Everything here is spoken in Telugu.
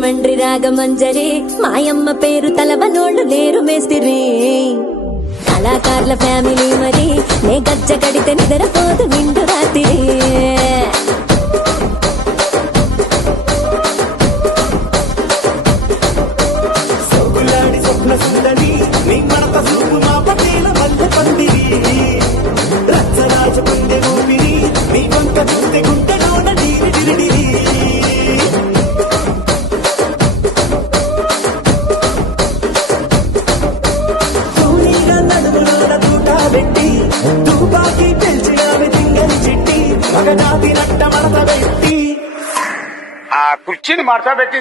రాజమండ్రి రాగమంజరి మాయమ్మ పేరు తలవనోళ్ళు లేరు మేస్తిరి కళాకారుల ఫ్యామిలీ మరి నే గజ్జ కడితే నిద్రపోదు నిండు రాత్రి సుందరి నీ మడత సూపు మా పటేల మల్లె పందిరి రచ్చరాజ పందె ఊపిరి నీ కొంత గుండె గుంటెలోన నీరి డిరిడిరి తూనీగా నడుములోన తూటా పెట్టి తూపాకి పెంచి ఆమె తింగని చిట్టి మగజాతి నట్ట మడత పెట్టి ఆ కుర్చీని మార్చబెట్టి